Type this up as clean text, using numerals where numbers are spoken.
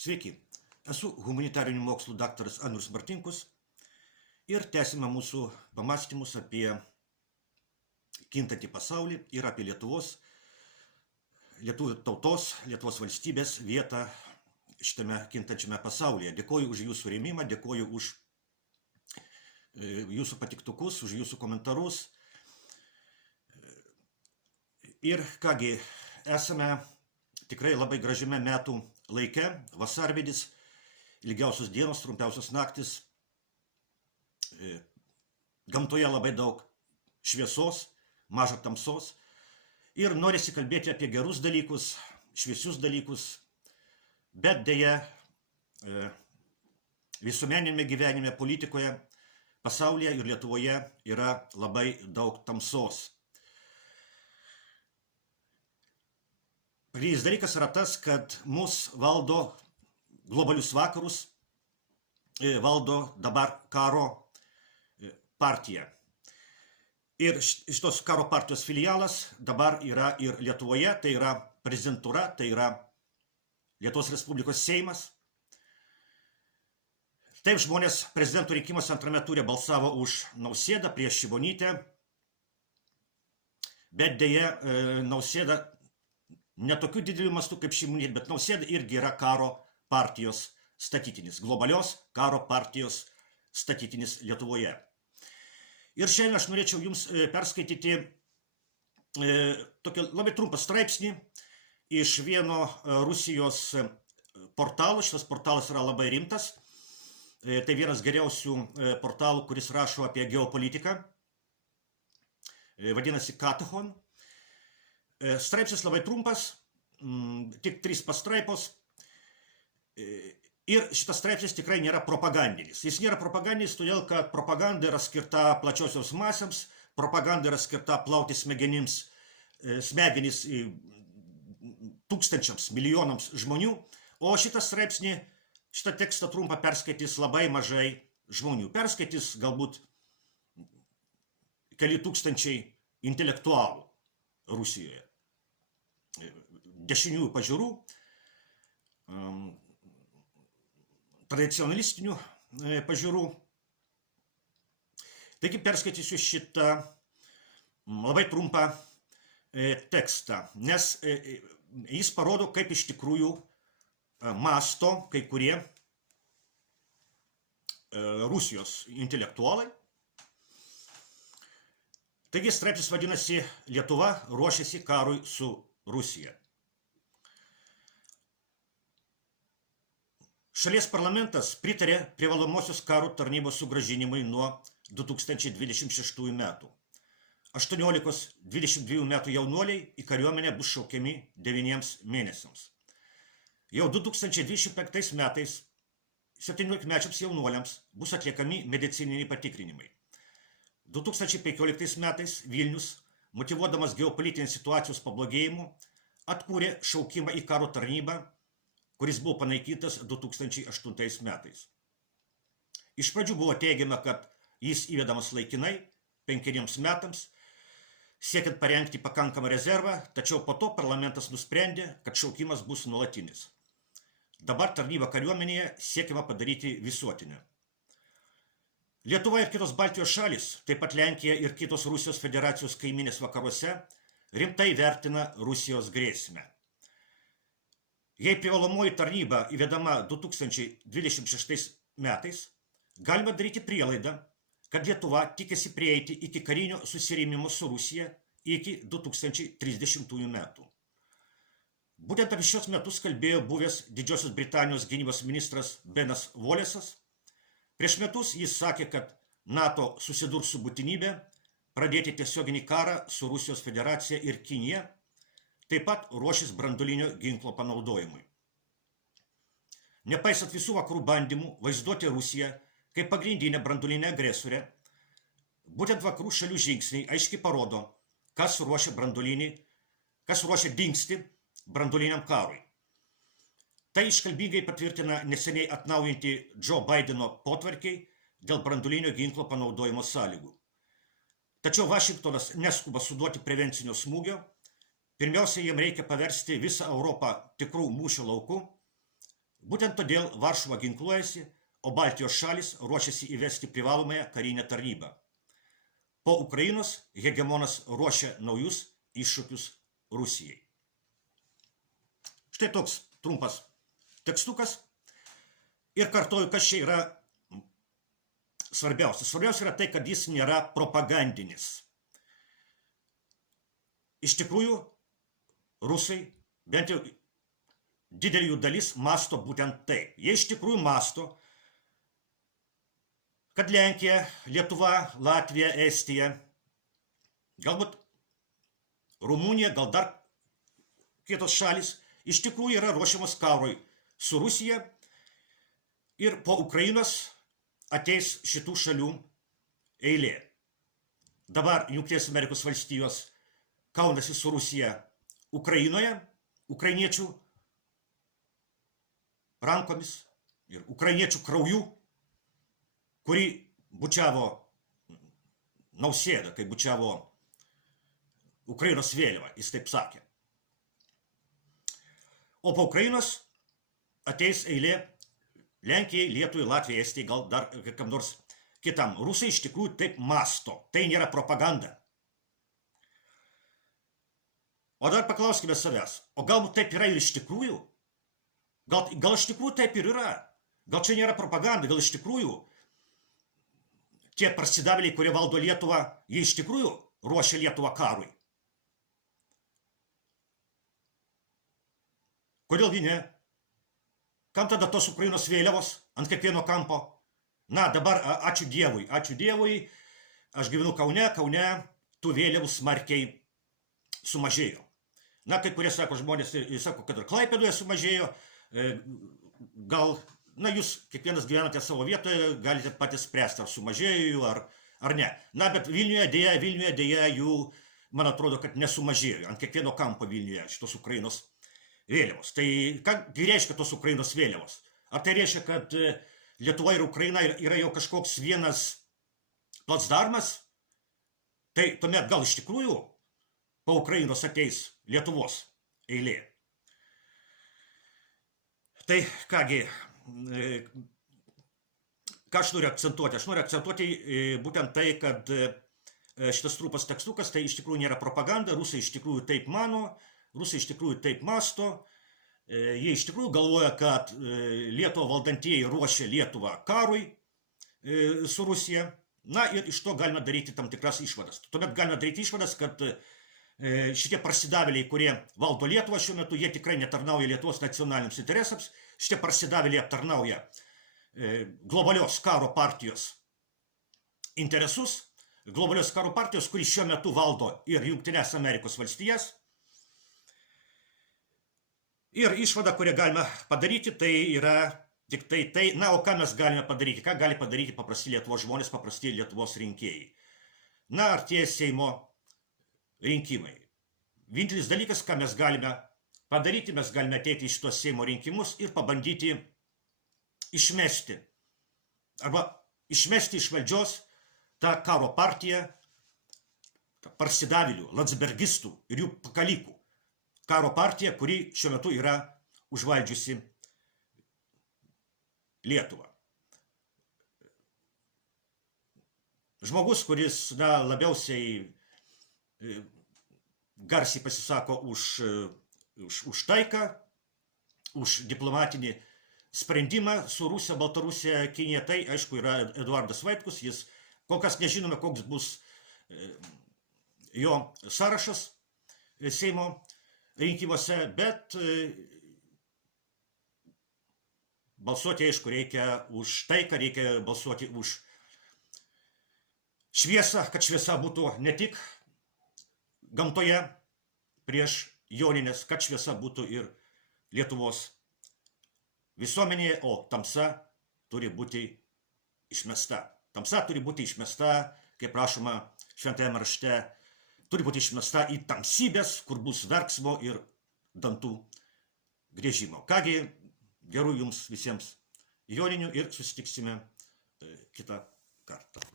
Sveiki, esu humanitarinių mokslų daktaras Andrius Martinkus ir tęsime mūsų pamąstymus apie kintantį pasaulį ir apie lietuvių tautos, Lietuvos valstybės vietą šitame kintančiame pasaulyje. Dėkoju už jūsų rėmimą, dėkoju už jūsų patiktukus, už jūsų komentarus. Ir kągi, esame tikrai labai gražiame metų laike, vasarvidis, ilgiausios dienos, trumpiausios naktis, gamtoje labai daug šviesos, maža tamsos ir norisi kalbėti apie gerus dalykus, šviesius dalykus, bet deja visuomeniniame gyvenime, politikoje, pasaulyje ir Lietuvoje yra labai daug tamsos. Pagrindinis dalykas yra tas, kad mus valdo globalius vakarus, valdo dabar karo partija. Ir šitos karo partijos filialas dabar yra ir Lietuvoje, tai yra prezidentūra, tai yra Lietuvos Respublikos Seimas. Taip žmonės prezidento rinkimuose antrame ture balsavo už Nausėdą prieš Šimonytę, bet deja Nausėda ne tokiu dideliu mastu kaip Šimonytė, bet Nausėda irgi yra karo partijos statytinis, globalios karo partijos statytinis Lietuvoje. Ir šiandien aš norėčiau jums perskaityti tokį labai trumpą straipsnį iš vieno Rusijos portalo. Šitas portalas yra labai rimtas. Tai vienas geriausių portalų, kuris rašo apie geopolitiką. Vadinasi Katechon. Straipsnis labai trumpas, tik 3 pastraipos. Ir šitas straipsnis tikrai nėra propagandinis. Jis nėra propagandinis, todėl kad propaganda yra skirta plačiosios masėms, propaganda yra skirta plauti smegenis tūkstančiams, milijonams žmonių, o šitą straipsnį, šitą tekstą trumpą perskaitys labai mažai žmonių. Perskaitys galbūt keli tūkstančiai intelektualų Rusijoje. Dešiniųjų pažiūrų, tradicionalistinių pažiūrų. Taigi perskaitysiu šitą labai trumpą tekstą, nes jis parodo, kaip iš tikrųjų mąsto kai kurie Rusijos intelektualai. Taigi straipsnis vadinasi Lietuva ruošiasi karui su Rusija. Šalies parlamentas pritarė privalomosios karo tarnybos sugrąžinimui nuo 2026 metų. 18-22 metų jaunuoliai į kariuomenę bus šaukiami 9 mėnesiams. Jau 2025 metais 17-mečiams jaunuoliams bus atliekami medicininiai patikrinimai. 2015 metais Vilnius, motyvuodamas geopolitinės situacijos pablogėjimu, atkūrė šaukimą į karo tarnybą, kuris buvo panaikytas 2008 metais. Iš pradžių buvo teigiama, kad jis įvedamas laikinai 5 metams, siekiant parengti pakankamą rezervą, tačiau po to parlamentas nusprendė, kad šaukimas bus nuolatinis. Dabar tarnybą kariuomenėje siekiama padaryti visuotinę. Lietuva ir kitos Baltijos šalys, taip pat Lenkija ir kitos Rusijos federacijos kaiminės vakaruose, rimtai vertina Rusijos grėsmę. Jei privalomoji tarnyba įvedama 2026 metais, galima daryti prielaidą, kad Lietuva tikisi prieiti iki karinio susirėmimo su Rusija iki 2030 metų. Būtent apie šios metus kalbėjo buvęs Didžiosios Britanijos gynybos ministras Benas Volesas. Prieš metus jis sakė, kad NATO susidurs su būtinybė pradėti tiesioginį karą su Rusijos federacija ir Kinija, taip pat ruošis branduolinio ginklo panaudojimui. Nepaisant visų vakarų bandymų vaizduoti Rusiją kaip pagrindinę branduolinę agresorę, būtent vakarų šalių žingsniai aiškiai parodo, kas ruošia dingsti branduoliniam karui. Tai iškalbingai patvirtina neseniai atnaujinti Joe Bideno potvarkiai dėl branduolinio ginklo panaudojimo sąlygų. Tačiau Vašingtonas neskuba suduoti prevencinio smūgio. Pirmiausia, jiem reikia paversti visą Europą tikrų mūšio lauku, Būtent todėl Varšuva ginkluojasi, o Baltijos šalis ruošiasi įvesti privalomąją karinę tarnybą. Po Ukrainos hegemonas ruošia naujus iššūkius Rusijai. Štai toks trumpas tekstukas. Ir kartoju, kas čia yra svarbiausia. Svarbiausia yra tai, kad jis nėra propagandinis. Iš tikrųjų, rusai, bent jau didelį jų dalis, masto būtent taip. Jie iš tikrųjų masto, kad Lenkija, Lietuva, Latvija, Estija, galbūt Rumunija, gal dar kitos šalis, iš tikrųjų yra ruošiamas karui su Rusija ir po Ukrainos ateis šitų šalių eilė. Dabar Jungtinės Amerikos valstijos kaunasi su Rusija Ukrainoje, ukrainiečių rankomis ir ukrainiečių krauju, kurį bučiavo Nausėda, kai bučiavo Ukrainos vėliavą, jis taip sakė. O po Ukrainos ateis eilė Lenkijai, Lietuvai, Latvijai, Estijai, gal dar kam nors kitam. Rusai iš tikrųjų taip masto, tai nėra propaganda. O dar paklauskime savęs, o galbūt taip yra ir iš tikrųjų? Gal iš tikrųjų taip ir yra? Gal čia nėra propaganda, gal iš tikrųjų tie parsidavėliai, kurie valdo Lietuvą, jie iš tikrųjų ruošia Lietuvą karui? Kodėl ne? Kam tada tos Ukrainos vėliavos ant kiekvieno kampo? Na, dabar ačiū Dievui, aš gyvenu Kaune, tų vėliavų smarkiai sumažėjo. Na, kai kurie sako žmonės, sako, kad ir Klaipėdoje sumažėjo, gal, na, jūs kiekvienas gyvenate savo vietoje, galite patys spręsti, ar sumažėjo jų, ar ne. Na, bet Vilniuje dėja jų, man atrodo, kad nesumažėjo, ant kiekvieno kampo Vilniuje šitos Ukrainos vėliavos. Tai ką reiškia tos Ukrainos vėliavos? Ar tai reiškia, kad Lietuva ir Ukraina yra jau kažkoks vienas placdarmas? Tai tuomet gal iš tikrųjų po Ukrainos ateis Lietuvos eilė. Tai kągi, ką aš noriu akcentuoti? Aš noriu akcentuoti būtent tai, kad šitas trumpas tekstukas tai iš tikrųjų nėra propaganda, rusai iš tikrųjų taip mano, rusai iš tikrųjų taip masto, jie iš tikrųjų galvoja, kad Lietuva valdantieji ruošia Lietuvą karui su Rusija, na ir iš to galime daryti tam tikras išvadas. Tuomet galime daryti išvadas, kad šitie parsidavėliai, kurie valdo Lietuvą šiuo metu, jie tikrai netarnauja Lietuvos nacionaliniams interesams, šitie parsidavėliai aptarnauja globalios karo partijos interesus, globalios karo partijos, kuri šiuo metu valdo ir Jungtines Amerikos valstijas. Ir išvada, kurią galime padaryti, tai yra tik tai, na, o ką mes galime padaryti? Ką gali padaryti paprasti Lietuvos žmonės, paprasti Lietuvos rinkėjai? Na, artėja Seimo rinkimai. Vienintelis dalykas, ką mes galime padaryti, mes galime ateiti į šitos Seimo rinkimus ir pabandyti išmesti iš valdžios tą karo partiją, parsidavėlių, landsbergistų ir jų pakalikų. Karo partija, kuri šiuo metu yra užvaldžiusi Lietuvą. Žmogus, kuris labiausiai garsiai pasisako už taiką, už diplomatinį sprendimą su Rusija, Baltarusija, Kinija, tai aišku yra Eduardas Vaitkus, jis kol kas nežinome, koks bus jo sąrašas Seimo rinkimuose, bet balsuoti, aišku, reikia už taiką, reikia balsuoti už šviesą, kad šviesa būtų ne tik gamtoje prieš Jonines, kad šviesa būtų ir Lietuvos visuomenėje, o tamsa turi būti išmesta. Tamsa turi būti išmesta, kaip rašoma šventajame rašte, turi būti išmesta į tamsybės, kur bus verksmo ir dantų griežimo. Kągi, gerų jums visiems joninių ir susitiksime kitą kartą.